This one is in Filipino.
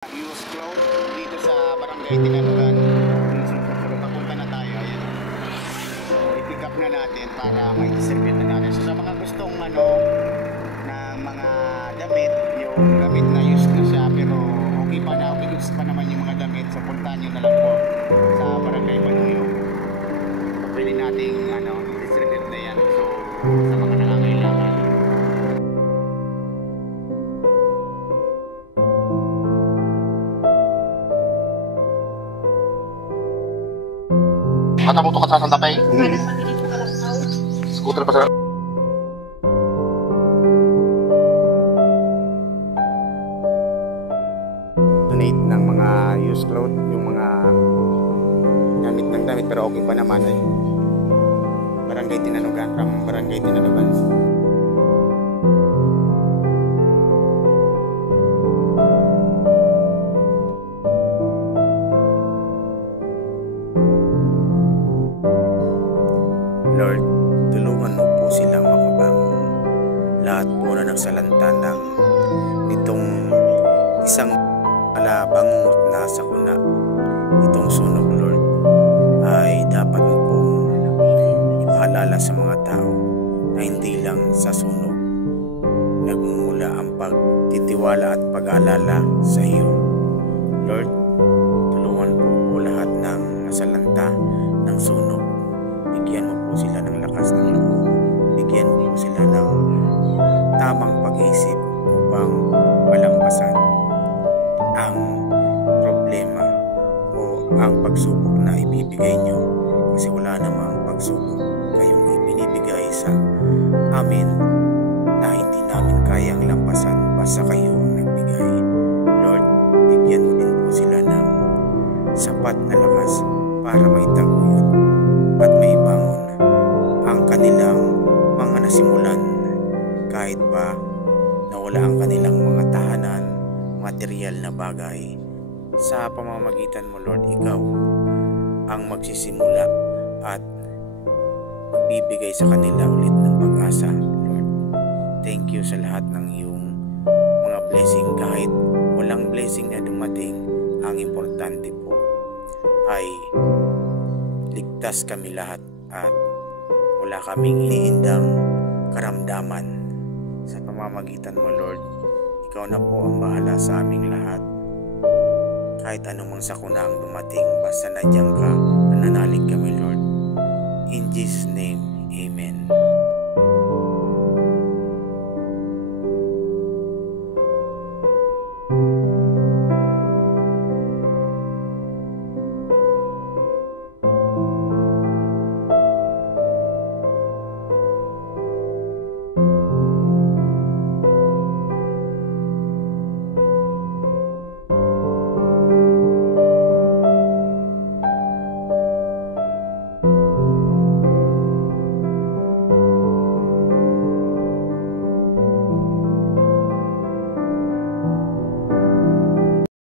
Use cloud dito sa Barangay Tinanugan. So papunta na tayo, ayan. So i-pick up na natin para mai-distribute na natin. So sa mga gustong ng mga damit, yung damit na use na siya pero okay pa na, okay use pa naman yung mga damit, so puntahan nyo na lang po sa Barangay Banuyog. So pwede nating distribute na yan, so sa mga nangangailangan. Katamuto ka sa Santa Fe? Scooter pa sa... Donate ng mga used clothes, yung mga gamit ng damit pero okay pa naman eh. Barangay Tinanugan, from Barangay Tinanugan. Lord, tulungan mo po silang makabangon. Lahat po na nagsalanta ng nitong isang alabangot na sakuna, itong sunog, Lord, ay dapat mo pong ipaalala sa mga tao na hindi lang sa sunog nagmumula ang pagtitiwala at pag-aalala sa iyo. Lord, tulungan po lahat ng nasalanta ng sunog. Bigyan mo po sila ng lakas ng loob. Bigyan mo po sila ng tamang pag-iisip upang malampasan ang problema o ang pagsubok na ibibigay nyo. Kasi wala namang pagsubok kayong ibinibigay sa amin na hindi namin kayang lampasan basta kayo ang nagbigay. Lord, bigyan mo din po sila ng sapat na lakas para maitaguyod at maibangon ang kanilang mga nasimulan kahit pa nawala ang kanilang mga tahanan, material na bagay. Sa pamamagitan mo, Lord, ikaw ang magsisimula at magbibigay sa kanila ulit ng pag-asa. Lord, thank you sa lahat ng iyong mga blessing. Kahit walang blessing na dumating, ang importante po ay ligtas kami lahat at wala kaming iniindang karamdaman. Sa pamamagitan mo, Lord, ikaw na po ang bahala sa aming lahat. Kahit anumang sakuna ang dumating, basta nandiyan ka, nananalig kami, Lord. In Jesus' name, Amen.